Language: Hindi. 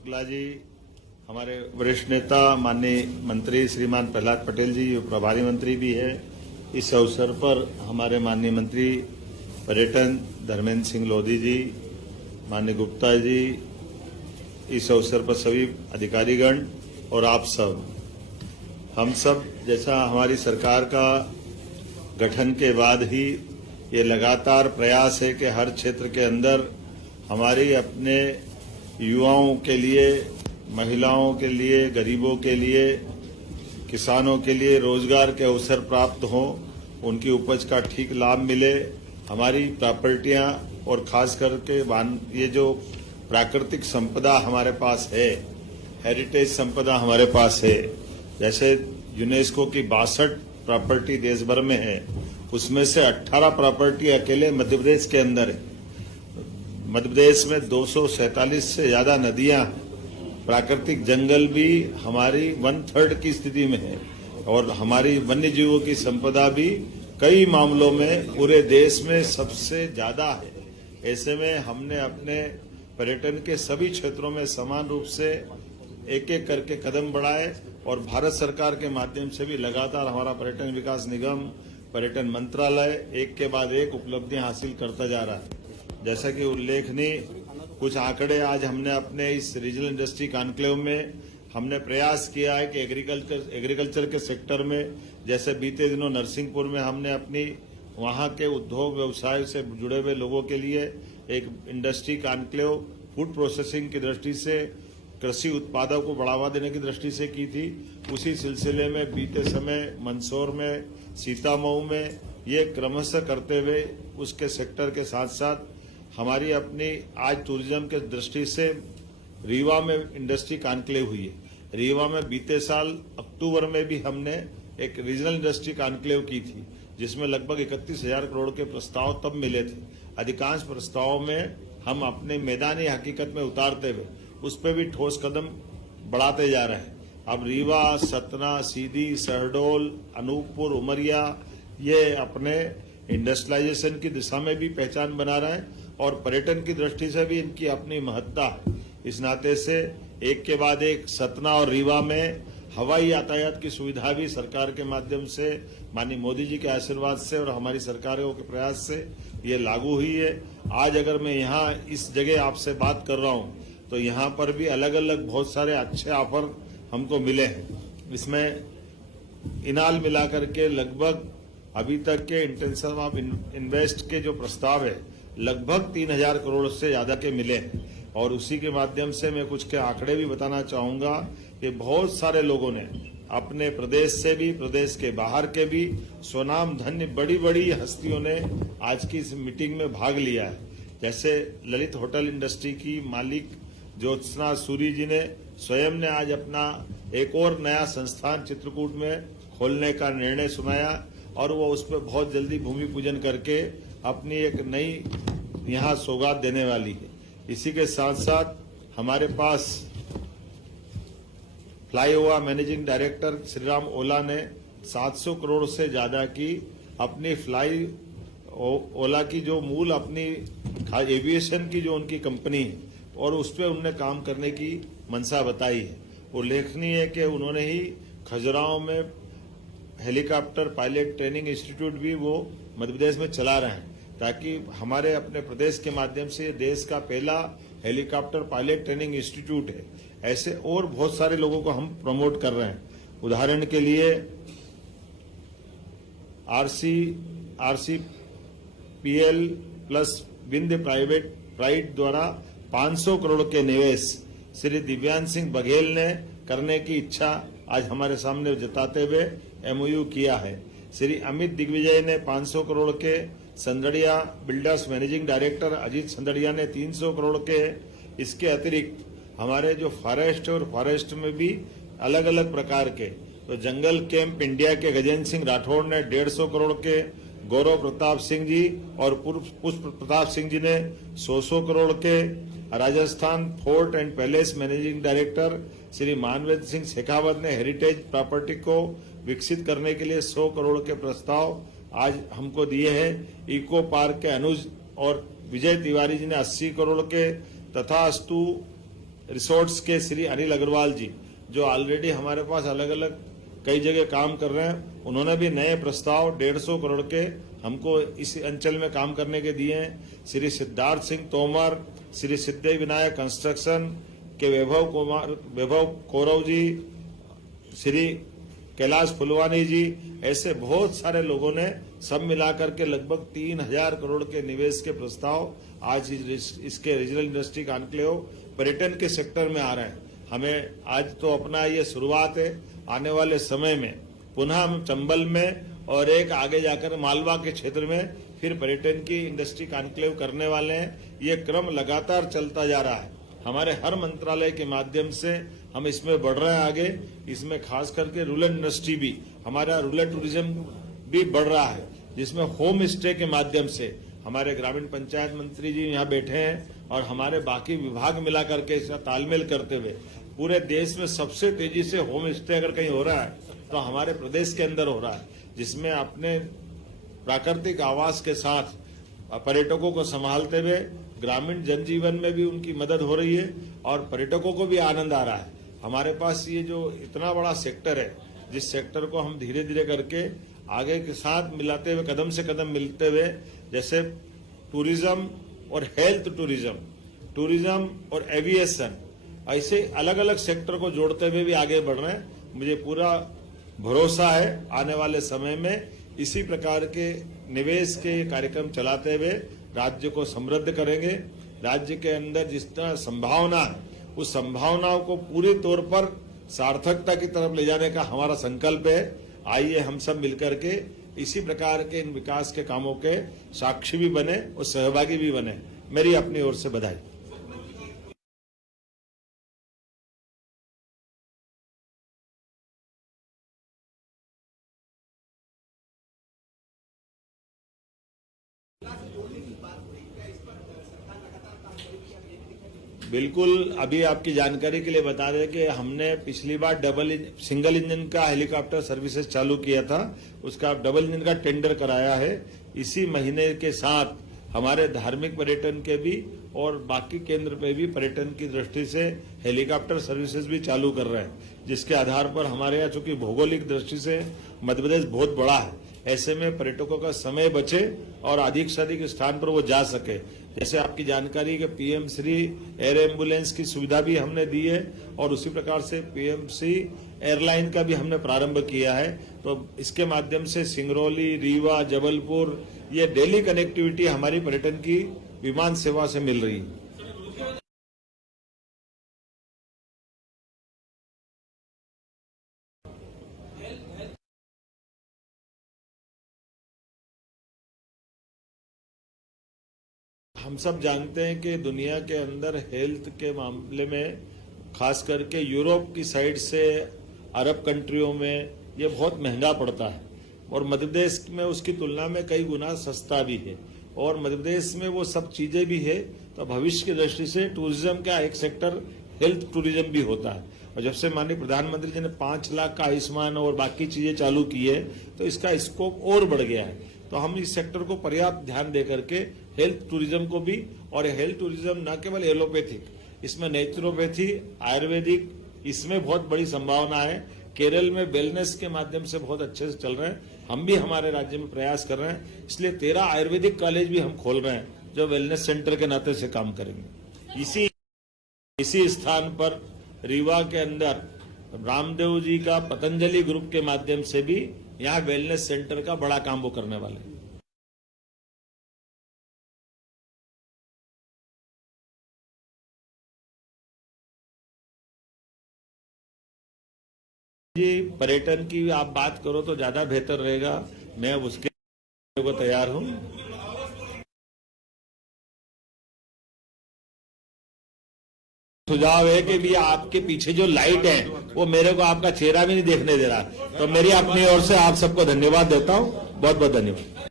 शुक्ला जी, हमारे वरिष्ठ नेता माननीय मंत्री श्रीमान प्रहलाद पटेल जी, जो प्रभारी मंत्री भी है। इस अवसर पर हमारे माननीय मंत्री पर्यटन धर्मेंद्र सिंह लोधी जी, माननीय गुप्ता जी, इस अवसर पर सभी अधिकारीगण और आप सब, हम सब, जैसा हमारी सरकार का गठन के बाद ही ये लगातार प्रयास है कि हर क्षेत्र के अंदर हमारी अपने युवाओं के लिए, महिलाओं के लिए, गरीबों के लिए, किसानों के लिए रोजगार के अवसर प्राप्त हों, उनकी उपज का ठीक लाभ मिले। हमारी प्रॉपर्टियां और खास करके ये जो प्राकृतिक संपदा हमारे पास है, हेरिटेज संपदा हमारे पास है, जैसे यूनेस्को की 62 प्रॉपर्टी देश भर में है, उसमें से 18 प्रॉपर्टी अकेले मध्य प्रदेश के अंदर है। मध्य प्रदेश में 247 से ज्यादा नदियां, प्राकृतिक जंगल भी हमारी 1/3 की स्थिति में है और हमारी वन्य जीवों की संपदा भी कई मामलों में पूरे देश में सबसे ज्यादा है। ऐसे में हमने अपने पर्यटन के सभी क्षेत्रों में समान रूप से एक एक करके कदम बढ़ाए और भारत सरकार के माध्यम से भी लगातार हमारा पर्यटन विकास निगम, पर्यटन मंत्रालय एक के बाद एक उपलब्धियां हासिल करता जा रहा है। जैसा कि उल्लेखनीय कुछ आंकड़े आज हमने अपने इस रीजनल इंडस्ट्री कॉन्क्लेव में हमने प्रयास किया है कि एग्रीकल्चर के सेक्टर में, जैसे बीते दिनों नरसिंहपुर में हमने अपनी वहां के उद्योग व्यवसाय से जुड़े हुए लोगों के लिए एक इंडस्ट्री कॉन्क्लेव फूड प्रोसेसिंग की दृष्टि से, कृषि उत्पादों को बढ़ावा देने की दृष्टि से की थी। उसी सिलसिले में बीते समय मंदसौर में, सीतामऊ में ये क्रमशः करते हुए उसके सेक्टर के साथ साथ हमारी अपनी आज टूरिज्म के दृष्टि से रीवा में इंडस्ट्री कॉन्क्लेव हुई है। रीवा में बीते साल अक्टूबर में भी हमने एक रीजनल इंडस्ट्री कॉन्क्लेव की थी, जिसमें लगभग 31,000 करोड़ के प्रस्ताव तब मिले थे। अधिकांश प्रस्तावों में हम अपने मैदानी हकीकत में उतारते हुए उस पर भी ठोस कदम बढ़ाते जा रहे हैं। अब रीवा, सतना, सीधी, शहडोल, अनूपपुर, उमरिया ये अपने इंडस्ट्रियलाइजेशन की दिशा में भी पहचान बना रहे हैं और पर्यटन की दृष्टि से भी इनकी अपनी महत्ता है। इस नाते से एक के बाद एक सतना और रीवा में हवाई यातायात की सुविधा भी सरकार के माध्यम से, माननीय मोदी जी के आशीर्वाद से और हमारी सरकारों के प्रयास से ये लागू हुई है। आज अगर मैं यहाँ इस जगह आपसे बात कर रहा हूँ तो यहाँ पर भी अलग अलग बहुत सारे अच्छे ऑफर हमको मिले हैं। इसमें इनाल मिलाकर के लगभग अभी तक के इंटेंशन ऑफ इन्वेस्ट के जो प्रस्ताव है लगभग 3,000 करोड़ से ज्यादा के मिले हैं। और उसी के माध्यम से मैं कुछ के आंकड़े भी बताना चाहूंगा कि बहुत सारे लोगों ने अपने प्रदेश से भी, प्रदेश के बाहर के भी स्वनाम धन्य बड़ी बड़ी हस्तियों ने आज की इस मीटिंग में भाग लिया है। जैसे ललित होटल इंडस्ट्री की मालिक ज्योत्सना सूरी जी ने स्वयं ने आज अपना एक और नया संस्थान चित्रकूट में खोलने का निर्णय सुनाया और वो उस पर बहुत जल्दी भूमि पूजन करके अपनी एक नई यहाँ सौगात देने वाली है। इसी के साथ साथ हमारे पास फ्लाईओवर मैनेजिंग डायरेक्टर श्रीराम ओला ने 700 करोड़ से ज्यादा की अपनी फ्लाई ओला की जो मूल अपनी एविएशन की जो उनकी कंपनी है और उस पर उन्होंने काम करने की मंशा बताई है। उल्लेखनीय है कि उन्होंने ही खजुराहो में हेलीकॉप्टर पायलट ट्रेनिंग इंस्टीट्यूट भी वो मध्य प्रदेश में चला रहे हैं, ताकि हमारे अपने प्रदेश के माध्यम से देश का पहला हेलीकॉप्टर पायलट ट्रेनिंग इंस्टीट्यूट है। ऐसे और बहुत सारे लोगों को हम प्रमोट कर रहे हैं। उदाहरण के लिए आरसीपीएल प्लस विंध्य प्राइवेट द्वारा 500 करोड़ के निवेश श्री दिव्यांश सिंह बघेल ने करने की इच्छा आज हमारे सामने जताते हुए एमओयू किया है। श्री अमित दिग्विजय ने 500 करोड़ के, संदड़िया बिल्डर्स मैनेजिंग डायरेक्टर अजीत संदड़िया ने 300 करोड़ के। इसके अतिरिक्त हमारे जो फॉरेस्ट और फॉरेस्ट में भी अलग अलग प्रकार के, तो जंगल कैंप इंडिया के गजेंद्र सिंह राठौड़ ने 150 करोड़ के, गौरव प्रताप सिंह जी और पुष्प प्रताप सिंह जी ने 100 करोड़ के, Rajasthan fort and palace managing director Shri Manvendra Singh Shekhawat ने हेरिटेज प्रॉपर्टी को विकसित करने के लिए 100 करोड़ के प्रस्ताव आज हमको दिए हैं। इको पार्क के अनुज और विजय तिवारी जी ने 80 करोड़ के, तथास्तु रिसोर्ट्स के श्री अनिल अग्रवाल जी, जो ऑलरेडी हमारे पास अलग अलग कई जगह काम कर रहे हैं, उन्होंने भी नए प्रस्ताव 150 करोड़ के हमको इस अंचल में काम करने के दिए हैं। श्री सिद्धार्थ सिंह तोमर, श्री सिद्धि विनायक कंस्ट्रक्शन के वैभव कौरव जी, श्री कैलाश फुलवानी जी, ऐसे बहुत सारे लोगों ने सब मिलाकर के लगभग 3000 करोड़ के निवेश के प्रस्ताव आज इसके रीजनल इंडस्ट्री कॉन्क्लेव पर्यटन के सेक्टर में आ रहे हैं। हमें आज तो अपना ये शुरुआत है, आने वाले समय में पुनः हम चंबल में और एक आगे जाकर मालवा के क्षेत्र में फिर पर्यटन की इंडस्ट्री कॉन्क्लेव करने वाले हैं। ये क्रम लगातार चलता जा रहा है। हमारे हर मंत्रालय के माध्यम से हम इसमें बढ़ रहे हैं आगे। इसमें खास करके रूरल इंडस्ट्री भी, हमारा रूरल टूरिज्म भी बढ़ रहा है, जिसमें होम स्टे के माध्यम से हमारे ग्रामीण पंचायत मंत्री जी यहाँ बैठे हैं और हमारे बाकी विभाग मिला करके इसका तालमेल करते हुए पूरे देश में सबसे तेजी से होम स्टे अगर कहीं हो रहा है तो हमारे प्रदेश के अंदर हो रहा है, जिसमें अपने प्राकृतिक आवास के साथ पर्यटकों को संभालते हुए ग्रामीण जनजीवन में भी उनकी मदद हो रही है और पर्यटकों को भी आनंद आ रहा है। हमारे पास ये जो इतना बड़ा सेक्टर है, जिस सेक्टर को हम धीरे धीरे करके आगे के साथ मिलाते हुए कदम से कदम मिलते हुए, जैसे टूरिज्म और हेल्थ टूरिज्म और एविएशन, ऐसे अलग अलग सेक्टर को जोड़ते हुए भी आगे बढ़ रहे हैं। मुझे पूरा भरोसा है आने वाले समय में इसी प्रकार के निवेश के कार्यक्रम चलाते हुए राज्य को समृद्ध करेंगे। राज्य के अंदर जिस तरह संभावना है, उस संभावनाओं को पूरी तौर पर सार्थकता की तरफ ले जाने का हमारा संकल्प है। आइए हम सब मिलकर के इसी प्रकार के इन विकास के कामों के साक्षी भी बने और सहभागी भी बने। मेरी अपनी ओर से बधाई। बिल्कुल, अभी आपकी जानकारी के लिए बता दें कि हमने पिछली बार सिंगल इंजन का हेलीकॉप्टर सर्विसेज चालू किया था, उसका डबल इंजन का टेंडर कराया है। इसी महीने के साथ हमारे धार्मिक पर्यटन के भी और बाकी केंद्र पे भी पर्यटन की दृष्टि से हेलीकॉप्टर सर्विसेज भी चालू कर रहे हैं, जिसके आधार पर हमारे यहाँ चूंकि भौगोलिक दृष्टि से मध्य प्रदेश बहुत बड़ा है, ऐसे में पर्यटकों का समय बचे और अधिक से अधिक स्थान पर वो जा सके। जैसे आपकी जानकारी के पीएम श्री एयर एम्बुलेंस की सुविधा भी हमने दी है और उसी प्रकार से पीएमसी एयरलाइन का भी हमने प्रारंभ किया है। तो इसके माध्यम से सिंगरौली, रीवा, जबलपुर, ये डेली कनेक्टिविटी हमारी पर्यटन की विमान सेवा से मिल रही है। हम सब जानते हैं कि दुनिया के अंदर हेल्थ के मामले में खास करके यूरोप की साइड से अरब कंट्रियों में ये बहुत महंगा पड़ता है और मध्य प्रदेश में उसकी तुलना में कई गुना सस्ता भी है और मध्य प्रदेश में वो सब चीजें भी है। तो भविष्य की दृष्टि से टूरिज्म का एक सेक्टर हेल्थ टूरिज्म भी होता है और जब से माननीय प्रधानमंत्री जी ने 5 लाख का आयुष्मान और बाकी चीजें चालू की है तो इसका स्कोप और बढ़ गया है। तो हम इस सेक्टर को पर्याप्त ध्यान दे करके हेल्थ टूरिज्म को भी, और हेल्थ टूरिज्म न केवल एलोपैथिक, इसमें नेचुरोपैथी, आयुर्वेदिक, इसमें बहुत बड़ी संभावना है। केरल में वेलनेस के माध्यम से बहुत अच्छे से चल रहे हैं, हम भी हमारे राज्य में प्रयास कर रहे हैं। इसलिए 13 आयुर्वेदिक कॉलेज भी हम खोल रहे हैं जो वेलनेस सेंटर के नाते से काम करेंगे। इसी स्थान पर रीवा के अंदर रामदेव जी का पतंजलि ग्रुप के माध्यम से भी यहाँ वेलनेस सेंटर का बड़ा काम वो करने वाले हैं। जी, पर्यटन की आप बात करो तो ज्यादा बेहतर रहेगा, मैं उसके को तैयार हूं। सुझाव है कि भी आपके पीछे जो लाइट है वो मेरे को आपका चेहरा भी नहीं देखने दे रहा, तो मेरी अपनी ओर से आप सबको धन्यवाद देता हूं। बहुत बहुत धन्यवाद।